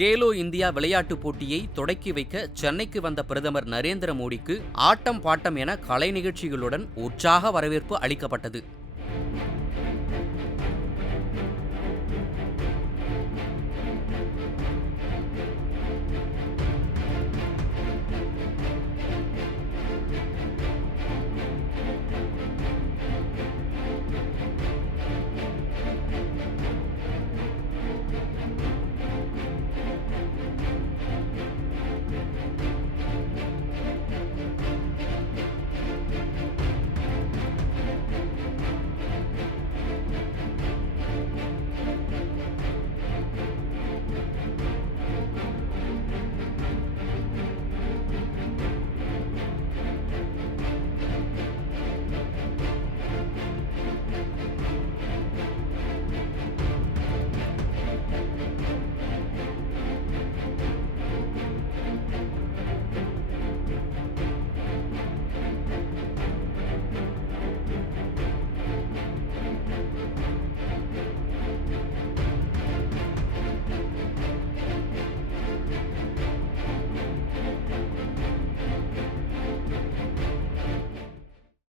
Khelo India விளையாட்டுப் போட்டியை தொடக்கி வைக்க சென்னைக்கு வந்த பிரதமர் நரேந்திர மோடிக்கு ஆட்டம் பாட்டம் என கலை நிகழ்ச்சிகளுடன் உற்சாக வரவேற்பு அளிக்கப்பட்டது.